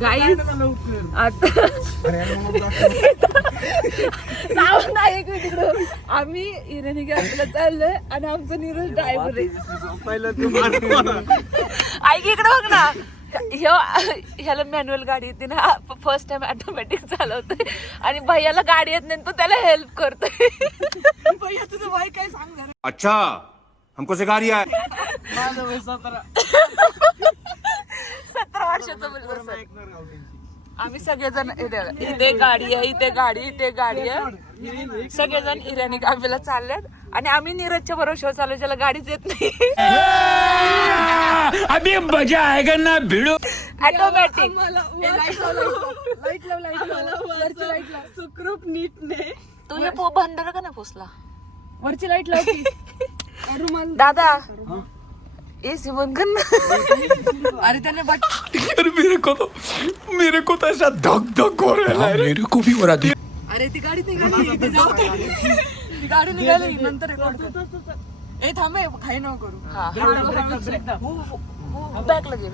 गाईस आता नाही तिकडं आम्ही इराणी गॅसला चाललोय आणि आमचं नीरज ड्रायव्हर आहे. ऐक इकडे बघ ना, ह्याला मॅन्युअल गाडी येते ना, फर्स्ट टाइम ऑटोमॅटिक चालवतोय आणि भैयाला गाडी येत नाही तो त्याला हेल्प करतोय. भैया तुझं वय काय सांग जरा. अच्छा हमको सिखा रिया है. माझं वय 17 वर्षाचा मुलगा. आम्ही सगळेजण इथे गाडी आहे, इथे गाडी आहे, सगळेजण इराणी काफेला चाललेत आणि आम्ही नीरजच्या भरोश्यावर चालू, ज्याला गाडीच येत नाही. अभी मजा आएगा ना भिड़ो. ऑटोमॅटिक सुखरूप नीटने तू हे भंडारा का नाही पोचला. वरची लाईट लावती. दादा एसी बंद कर ना. अरे त्याने मेरे को तो ऐसा धक धक हो रहा है. मेरे को भी हो रहा. अरे ती गाडी निघाली, ती गाडी निघाली नंतर ए थांबे खाई नको करू. बॅक लगे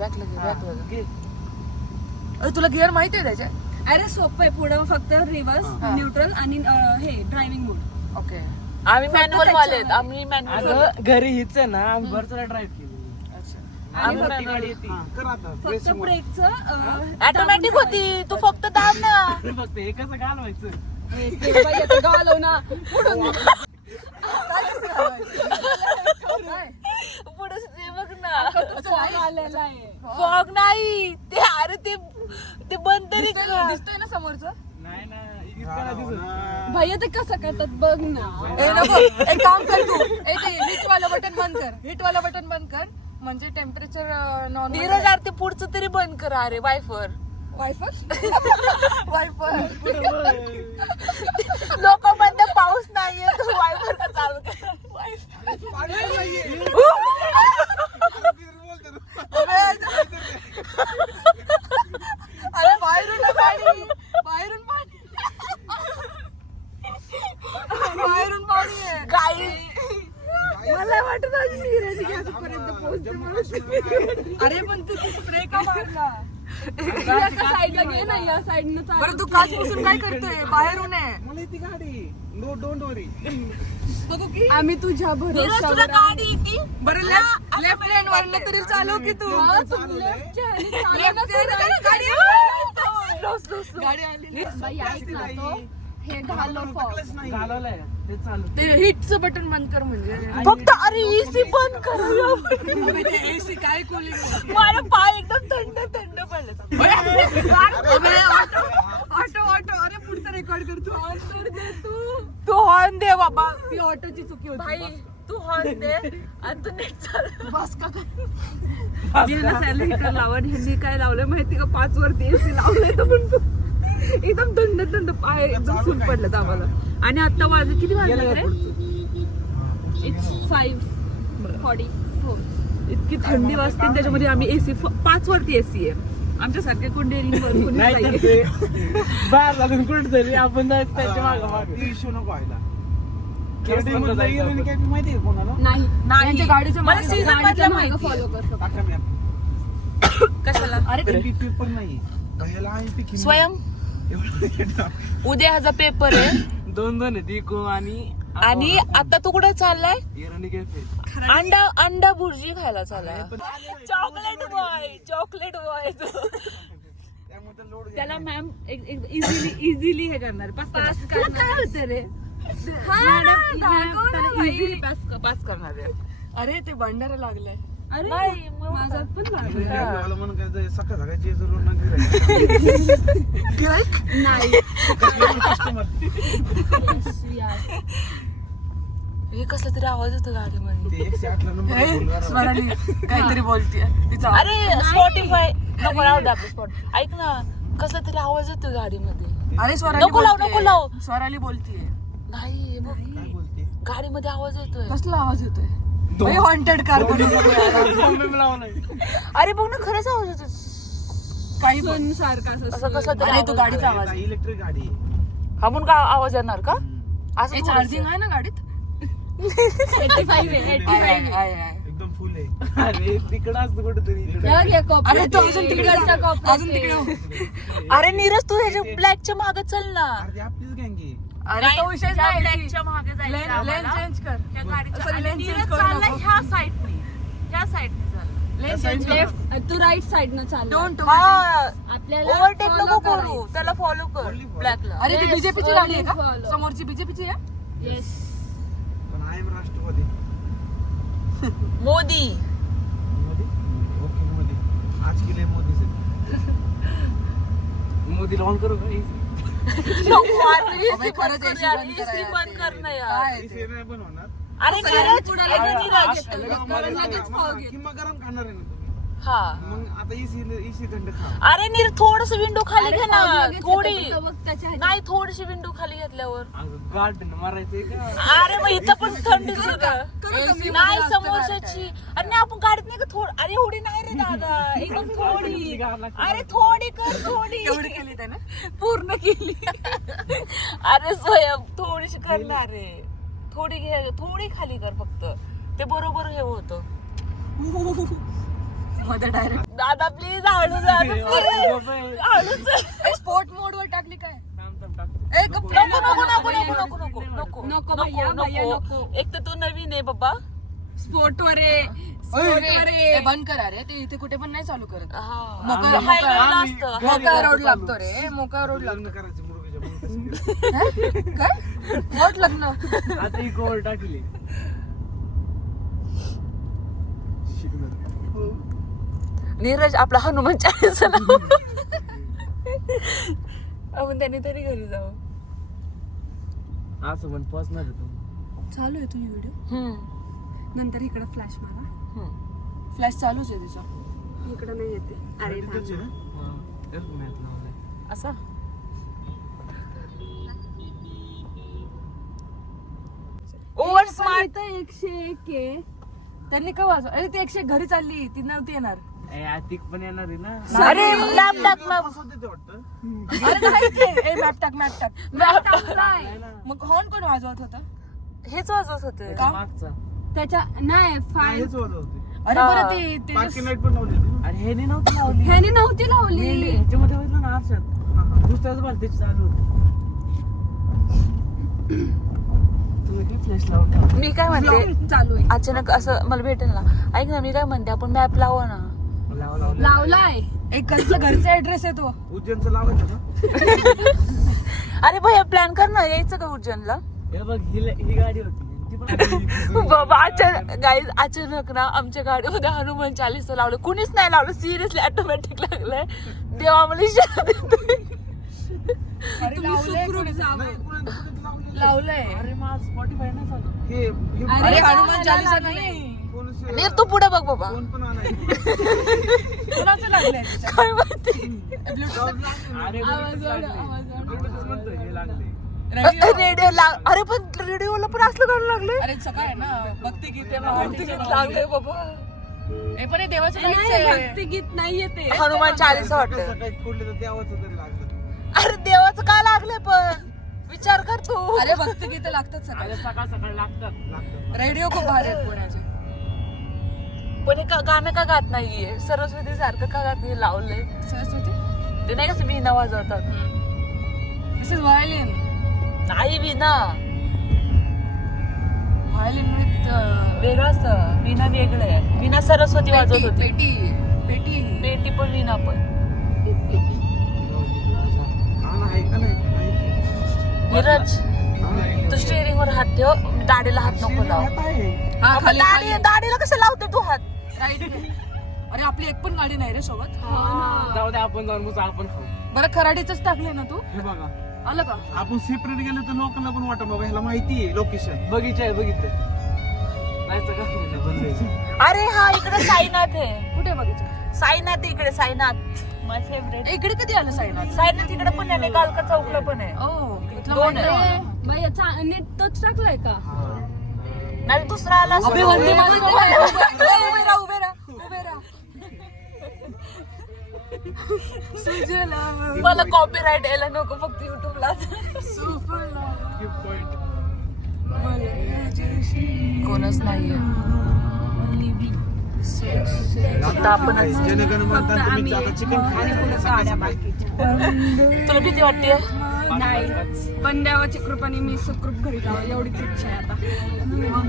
तुला गिअर माहिती आहे त्याचे. अरे सोपं आहे, पुढं फक्त रिव्हर्स, न्यूट्रल आणि हे ड्रायव्हिंग मोड. ओके आम्ही मॅन्युअल वाले आहेत, आम्ही मॅन्युअल. घरी हिच आहे ना, आम्ही भरचला ड्राईव्ह केली. फक्त ब्रेकचं ऑटोमॅटिक होती, तू फक्त दाब ना. फक्त एकच घालवायचं. घालव ना पुढे बघ ना. आलेला आहे. फॉग नाही ते, अरे ते बंद तरी दिसतंय ना समोरचं. नाही ना, इतकं दिसत. भैया ते कसं करतात बघ ना. एक काम कर तू, हिट वाला बटन बंद कर म्हणजे टेम्परेचर नॉर्मल. नीरज यार ते पुढचं तरी बंद कर. अरे वायफर लोक म्हणते पाऊस नाहीये, तू वायफर का चालू कर. अरे बाहेरून पाणी आहे. गाई मला वाटत अरे पण तू स्प्रे का मारला. साईडला घे ना, या साईडनं बरं तू काचपासून काय करतोय. बाहेरून आहे मला ती गाडी. डोंट वरी. आम्ही तुझ्या भरोश्यावर. गाडी येते. बरं लेफ्ट लेन वरनं तरी चालव की तू. गाडी आली. हे घालवलंय ते चालू. ते हिटचं बटन बंद कर म्हणजे फक्त. अरे एसी बंद कर. एसी काय कूलिंग. माझा पाय एकदम थंड पडले. ऑटो अरे पुढचा रेकॉर्ड कर तू हॉर्न दे बाबा. ती ऑटोची चुकी होती. भाई तू हॉर्न दे आणि तू नीट चाल. बस का हिटर लावून ह्यांनी काय लावलं माहिती का, 5 वरती एसी लावलंय तर पण एकदम थंड पाय एकदम सून पडलं आम्हाला. आणि आता वाजले किती वाजले रे. It's 5:44. इतकी थंडी वाजते आणि त्याच्यामध्ये आम्ही एसी 5 वरती एसी आहे. आमच्या सारख्या कोणत्या नाही तर ते बाहेर जाऊन कुठेतरी आपण त्याच्या मागे इश्यू नको व्हायला. माहिती आहे कोणाला. नाही नाही गाडीच्या मला सीझन मधलं माहिती. फॉलो कर. कशाला. अरे पेपर नाही स्वयं उद्या ह्याचा पेपर आहे. 2 आहे दिको आणि आता तू कुठे चाललाय. इराणी कॅफे. अंडा भुर्जी खायला चाललाय. चॉकलेट बॉय त्याला मॅम इझिली हे करणार. पास काय होतं रे. पास करणार आहे. अरे ते भंडारा लागलंय. अरे नाही माझा पण लागला. नाही हे कसला तरी आवाज येतो गाडीमध्ये. 108 स्वराली काहीतरी बोलतीये. अरे स्पॉटीफाय नको लावू दे आपलं स्पॉट. ऐक ना कसला तरी आवाज येतो गाडीमध्ये. अरे स्वराली नको लाव. स्वराली बोलतीये. नाही बघ गाडीमध्ये आवाज येतोय. कसला आवाज येतोय. Haunted car. अरे बघ ना खरंच आवाज येतोय. काही पण सारखा असं कसं तरी. अरे तू गाडीचा आवाज. इलेक्ट्रिक गाडी. आपण का आवाज येणार का. असं चार्जिंग आहे ना गाडीत. 85 आहे. एकदम फुल आहे. कुठे अरे तिकडं असतं कुठेतरी अरे तो अजून तिकडचा कॉप अजून तिकडे अरे नीरज तू ह्याच्या ब्लॅकच्या मागे चल ना. अरे ती आपलीच गँग आहे. अरे तो विषय नाही ब्लॅकच्या मागे जायचं लेन आम्हाला. चेंज कर त्या गाडीच्या Sorry, आणि lane change नीरज करू चालला नको. ह्या साईडने चालला. लेन चेंज कर लेफ्ट तू राईट साइड न चाल डोंट हा आपल्याला ओव्हरटेक follow नको करायचं. करू त्याला फॉलो कर Only follow. ब्लॅकला. अरे ती Yes, बीजेपीची only गाडी आहे का follow. समोरची बीजेपीची आहे येस पण आय एम राष्ट्रवादी. मोदी मोदी ओके मोदी आज केले मोदी मोदीला ऑन करू का? नको, अरे अबे, AC खरंच बंद कर AC यार, बंद करा AC यार बंद ते. कर ना यार. काय ते? नाही पण होणार. अरे नीरज पुढे अरे लगेच नीरज लगेच पाव घे. किंवा गरम खाणार आहे ना तुम्ही हा मग आता इसी थंड खा. अरे नीरज थोडस विंडो खाली घे ना लगेच थोडी येतं बघ त्याच्या ह्याच्यात. नाही थोडीशी विंडो खाली घेतल्यावर. गार्डन मारायचंय का? अरे मग इथं पण थंडी AC नाही मध्ये समोरच्याची. अरे नाही आपण गाडीत नाही का थोडी. अरे एवढी नाही रे दादा एकदम थोडी. अरे थोडी कर थोडी एवढी केली त्याने पूर्ण केली. अरे स्वयं थोडीशी करणार रे. थोडी घे थोडी खाली कर फक्त ते बरोबर हे होतं. मध्ये डायरेक्ट दादा प्लीज हळू जा हळूच. स्पोर्ट मोड वर टाकली काय ए, नको नको नको नको नको नको नको नको भैया, भैया, नको. एक तर तू नवीन आहे बाबा. स्पोर्ट वर आहे ए, बंद करा रे ते इथे कुठे पण नाही चालू करत मोकळं हायवेला असतं. मोका रोड लागतो रे मोका रोड लागतो लग्न करायचं मुरुगीच्या मग कसं केलं? काय मोठ लग्न आता ही कोवर टाकली. नीरज आपला हनुमान चालीसा लाव. आपण त्याने तरी घरी जाऊ. असं म्हण पोचणार आहे तू. चालू आहे तुझी व्हिडिओ नंतर इकडे फ्लॅश मारा फ्लॅश चालूच आहे तिचा इकडे नाही येते अरे इथंच आहे ना? असा ओव्हर स्मार्ट. 101 आहे त्यांनी का वाजव अरे ती 100 घरी चालली ती नव्हती येणार आतिक पण येणार आहे ना. अरे मॅप टाक मॅप. असं होतं ते वाटतं. अरे नाही ते. ए मॅप टाक मग हॉर्न कोण वाजवत होता हेच वाजवत होते. मागचा. त्याच्या नाही नाही, फाय हेच वाजत होते. अरे बरं ते ते पार्किंग लाईट पण लावली होती ना. अरे ह्याने नव्हती लावली. ह्याने नव्हती लावली ह्याच्यामध्ये बघितलं ना आरशात दुसऱ्याच भलतेच चालू होत. तुम्ही काय फ्लॅश लावता? मी काय म्हणते चालू आहे अचानक असं मला भेटेल ना. ऐक ना मी काय म्हणते आपण मॅप लावू ना. लावा लावा. लावलाय एक घरचा ऍड्रेस आहे तो उज्जैनचं लावायचं ना. अरे भैया प्लॅन कर ना यायचं का उज्जैनला. हे बघ ही गाडी होती ती पण बाबा अचानक गाईज अचानक ना आमच्या गाडीमध्ये हनुमान चालीसा लावलं. कुणीच नाही लावलं सिरियसली ऑटोमॅटिक लागलंय. देवा आम्हाला इशारा देतोय. अरे सुखरूप जावं. नाही, कुणाचं लावलेलं आहे. लावलंय अरे माझं स्पॉटीफाय नाही चालू. हे अरे, अरे हा, हनुमान हा, चालीसा लागलंय. नाही कोणचं- नीर तू पुढे बघ बाबा. कोण पण आणायचं. कुणाचं लागलंय त्याच्यात? काय माहिती. अरे Bluetooth म्हणतोय हे लागले. रेडिओ लाग. अरे पण रेडिओला पण असलं गाणं लागलंय. अरे सकाळ आहे ना भक्ती गीत लागलंय बाबा. हे पण हे देवाचं नाही नाहीच आहे. भक्तिगीत नाहीये ते हनुमान चालीसा सकाळी वाटतं. सकाळी खोडलं तर देवाचं तरी लागलं. अरे देवाचं काय लागलंय पण विचार कर तू. अरे भक्ती गीत लागतात सकाळी अरे सकाळ सकाळ लागतात. लागतं. रेडिओ खूप भारी आहेत पुण्याचे पण हे गाणं का गात नाहीये. सरस्वती सारखं का गात हे लावलंय. सरस्वती ते नाही कसं विना वाजवतात. दिस इज व्हायलिन नाही विना व्हायलिन विथ वेगळं असतं. विना वेगळं आहे. विना सरस्वती वाजवत होती. पेटी पेटी पेटी पण विना पण. कान आहे का नाही? नीरज आहे. तू स्टेअरिंग वर हात ठेव. दाढीला हात नको लाव. हात आहे. हा आपण खाली खाली दाढीला कसं लावते तू हात. Right. अरे आपली एक पण गाडी नाही रे सोबत जाऊ दे आपण जाऊन बस आपण खाऊ. बरं खराडीच टाकले ना तू हे बघा आलं का आपण सेपरेट गेलो तर लोकांना पण वाटत बाबा ह्याला माहिती आहे लोकेशन. बगीचा आहे बघितलं. नाहीच का बंद आहे. अरे हा इकडे साईनाथ आहे. कुठे बघितलं साईनाथ इकडे साईनाथ माय फेवरेट. इकडे कधी आलं साईनाथ साईनाथ इकडे पण आहे. कालका चौकला पण आहे. ओ इथलं दोन माहिती आहे. आहे. भैया नीट तोच टाकलाय का नाही दुसरा आला असता. अबे वंदे मातरम आहे. उभे राहा उभे राहा उभे राहा सुजलाम मला कॉपीराइट यायला नको फक्त युट्यूबला. कोणच नाहीये. फक्त आपणच. जनगण म्हणतात फक्त तुम्ही आम्ही आता चिकन आणि पुढे गाड्या बाकीच्या. तुला भीती वाटते? नाही, पण देवाची कृपाने मी सुखरूप घरी जावं एवढीच इच्छा आहे आता.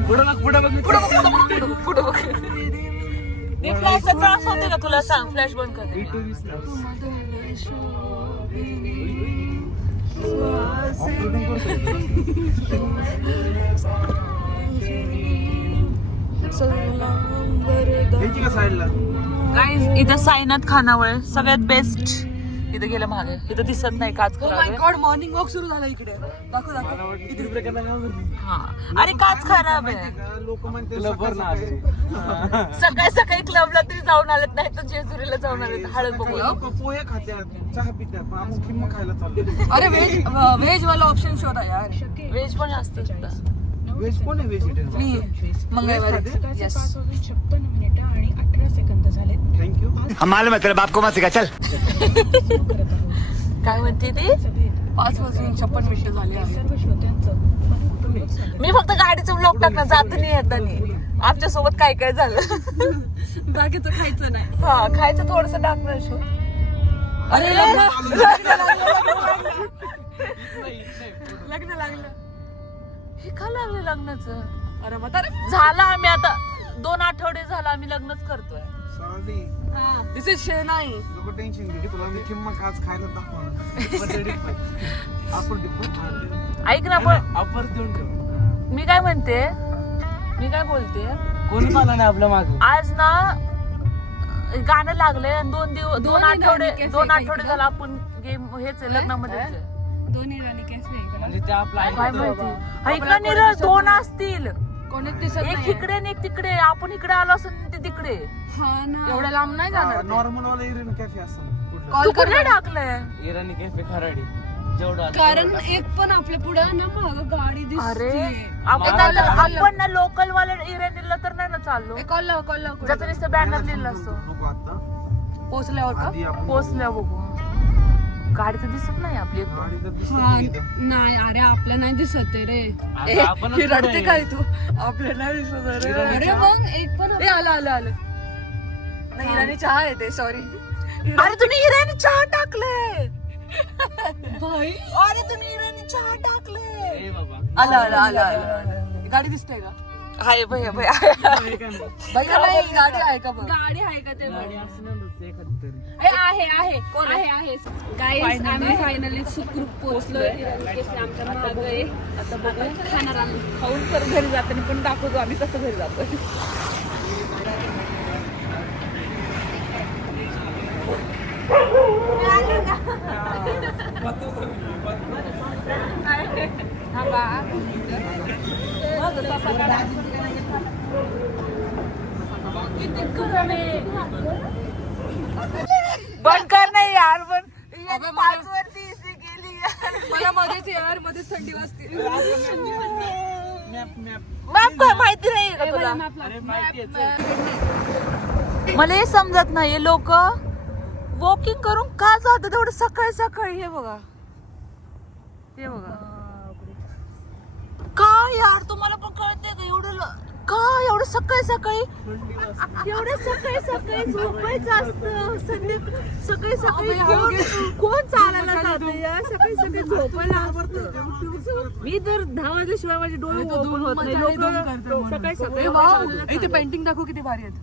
पुढे बघ. मी फ्लॅशचा त्रास होते का तुला? सांग, फ्लॅश बंद करते. घ्यायची का साईडला? गाईज इथं साईनाथ खानावळ सगळ्यात बेस्ट. इथं गेलं मागे, इथं दिसत नाही काच खराब आहे. गॉड, मॉर्निंग वॉक सुरू झाला इकडे. दाखव दाखव. किती रुपये करणार हा, अरे काच खराब आहे. लोक म्हणते क्लबवर ना सकाळी सकाळी क्लबला तरी जाऊन आलेत, नाही तर जेजुरीला जाऊन आलेत हळद बघून. लोक पोहे खात्यात, चहा पितात, पण आपण किंमत खायला चाललो. अरे व्हेज वाला ऑप्शन शोधा यार. व्हेज पण असते सुद्धा. व्हेज कोण आहे व्हेजिटेरियन? मी मंगळवारी. येस. 56 मिनिटं आणि 18 सेकंद झाले. थँक्यू. हम मालूम है तेरे बाप को मत सिखा चल. काय म्हणते ती? 5 वाजून 56 मिनिटं झाली आहे. सर्व श्रोत्यांचं मनपूर्वक स्वागत. मी फक्त गाडीचं ब्लॉग टाकणार, जात नाही येत नाही. आमच्या सोबत काय काय झालं. बाकीचं खायचं नाही. हा, खायचं थोडस टाकणार शो. अरे लग्न लागलं. हे का लागलं लग्नाचं? अरे म्हातारे, झालं आम्ही आता 2 आठवडे झाला आम्ही लग्नच करतोय. सॉरी. This is Shenai. लोक टेन्शन घेते, तुला मी किंमत आज खायला दाखवणार. आपण डिपो ऐक ना, पण ऑफर देऊन ठेव. मी काय म्हणते, मी काय बोलते, कोणी पाहिलं नाही आपल्या मागं. आज ना गाणं लागलंय आणि 2 आठवडे झाला आपण गेम हेच आहे, लग्नामध्ये दोन्ही राणी कॅफे आहे म्हणजे ते आपलं काय माहिती. ऐक ना नीरज, 2 असतील, कोणीच दिसत एक नाही. इकडे आणि एक तिकडे. आपण इकडे आलो असेल ते तिकडे. हा ना. एवढ्या लांब नाही जाणार. नॉर्मल वाला एरियन कॅफे असं कुठलं? कॉल तू कर कुठे टाकलंय? इराणी कॅफे खराडी जेवढं आलं कारण तेवढं. एक पण आपल्या पुढे ना मागं गाडी अरे दिसते. आपण ना लोकल वाले इराणीला तर नाही ना चाललो, कॉल लाव, कॉल लाव. ज्याचं नुसतं बॅनर लिहिलं असतो. नको आता. पोहोचल्यावर का? आधी आपण पोचल्या बघू. गाडी तर दिसत नाही आपली. गाडी तर दिसते हा की इथं. नाही, अरे आपलं नाही दिसत आहे रे. आता आपणच ही रडते पुढे काय तू? आपल्याला नाही दिसत. अरे अरे मग एक पण ए, आलं. नाही, इराणी चहा आहे ते. सॉरी. अरे तुम्ही इराणी चहा टाकले. भाई अरे तुम्ही इराणी चहा टाकले. ए बाबा आलं. गाडी दिसते का? हाय भैया भैया. भैया नाही, गाडी आहे का बघ. गाडी आहे का ते बघ. गाडी असणारच एखादी तरी. आहे गाईस, आम्ही फायनली सुखरूप पोहोचलोय. आमच्या मागं आहे. आता बघू खाणार आम्ही. खाऊन तर घरी जाताना पण दाखवतो आम्ही कसं घरी जातो. बंद कर नाही यार, पण 5 वरती AC गेली यार. मला मध्येच यार, मध्येच थंडी वाजते. मॅप काय माहिती नाही का तुला? अरे माहिती आहे. मला हे समजत नाही, हे लोक वॉकिंग करून का जातात एवढं सकाळी सकाळी. हे बघा, हे बघा. का यार, तुम्हाला पण कळते का का एवढं सकाळी सकाळी झोपायचं असतं? सकाळी सकाळी कोण चालायला जातं यार? सकाळी झोपायला आवडतं. मी तर 10 वाजल्याशिवाय माझे डोळे ओपन होत नाही. लोक सकाळी सकाळी. इथे पेंटिंग दाखव, किती भारी आहेत.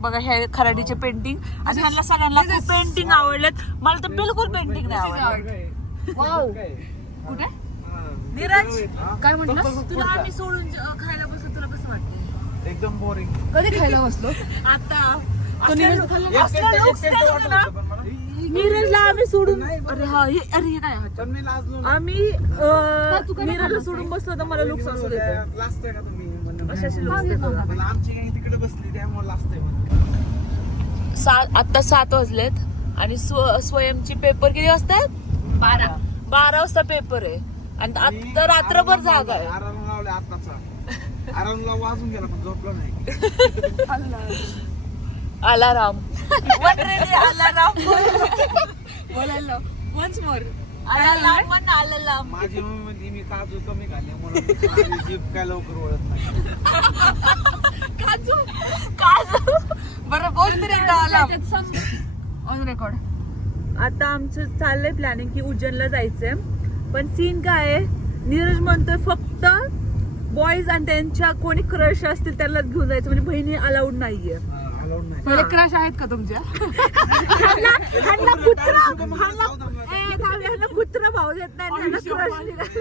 बघा हे खराडीचे पेंटिंग, आणि ह्यांना सगळ्यांना खूप पेंटिंग आवडलेत. मला तर बिलकुल पेंटिंग नाही आवडलं. वाव. कुठे नीरज, काय म्हटलं? तुला आम्ही सोडून खायला बसलो, तुला कसं वाटतं? एकदम बोरिंग. कधी खायला बसलो? आता तो नीरज खाल्लं? असल्या looks नाही झालं ना. नीरजला आम्ही सोडून, अरे हे काय आहे? पण मी लाजलो आम्ही नीरजला सोडून बसलो तर मला लुक्स असू देतो. लाजतोय का तुम्ही? अशाशी looks देतात. मला आमची गँग तिकडे बसली त्यामुळे लाजतोय म्हणते. आता 7 वाजलेत आणि स्वयंची पेपर किती वाजतात? 12 वाजता पेपर आहे आणि आता रात्रभर जागा आहे. आराम लावले आताचा. आरामला वाजून गेला पण झोपलो नाही. अलाराम अलाराम बोलायला वन्स मोर. अलाराम. माझी मम्मी म्हणते मी काजू कमी खाल्ल्यामुळे माझी जीभ काय लवकर वळत नाही. बरं बोल तरी एकदा आला ऑन रेकॉर्ड. आता आमचं चाललंय प्लॅनिंग की उज्जैनला जायचंय. पण सीन काय आहे, नीरज म्हणतोय फक्त बॉईज आणि त्यांच्या कोणी क्रश असतील त्यालाच घेऊन जायचं, म्हणजे बहिणी अलाउड नाहीये. अलाउड नाही. मला क्रश आहेत का तुमच्या? ह्यांना कुत्रा भाव देत नाही, ह्यांना क्रश निघाले.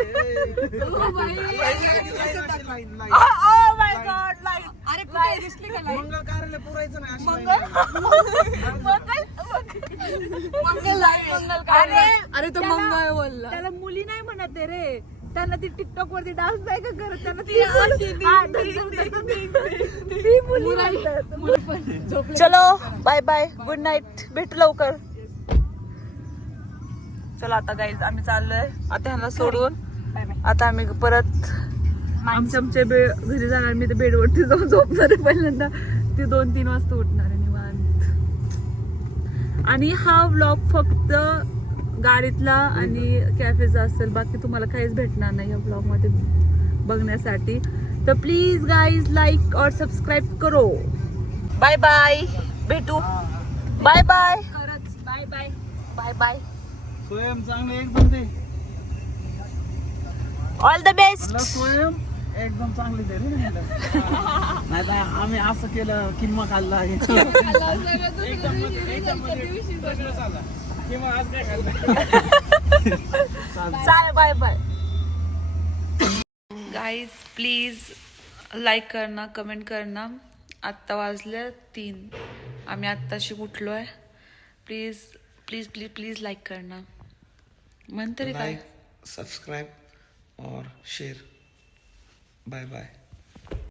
अरे कुठे दिसली का लाईट? मंगळ कार्यालय पुरायचं नाही अशी अरे तो मंगळ बोलला. त्याला मुली नाही म्हणत आहे रे, त्यांना ती टिकटॉक वरती डान्स नाही का करत, त्यांना ती मुली म्हणतात. चलो बाय बाय, गुड नाईट, भेटू लवकर. चला आता गाईज आम्ही चाललोय आता ह्यांना सोडून. आता आम्ही परत आमच्या घरी जाणार. मी ते बेडवरती जाऊन झोपणार आहे पहिल्यांदा. ती 2-3 वाजता उठणार आहे निवांत. आणि हा व्लॉग फक्त गाडीतला आणि कॅफेचा असेल, बाकी तुम्हाला काहीच भेटणार नाही या व्लॉग मध्ये बघण्यासाठी. तर प्लीज गाईज लाईक और सबस्क्राईब करो. बाय बाय, भेटू. Bye bye, bye bye. Bye bye, स्वयं चांगले एकदम ते ऑल द बेस्ट. म्हणलं स्वयं एकदम चांगली ते रे म्हणलं. नाही तर आम्ही असं केलं किंवा खाल्ला आहे किंवा आज काय खाल्लं. चालेल, bye bye. Guys please like करना, कमेंट करना. आत्ता वाजले 3, आम्ही आत्ताशी उठलोय. Please please please please like करना. म्हण तरी काय. सब्सक्राइब और शेयर. Bye bye.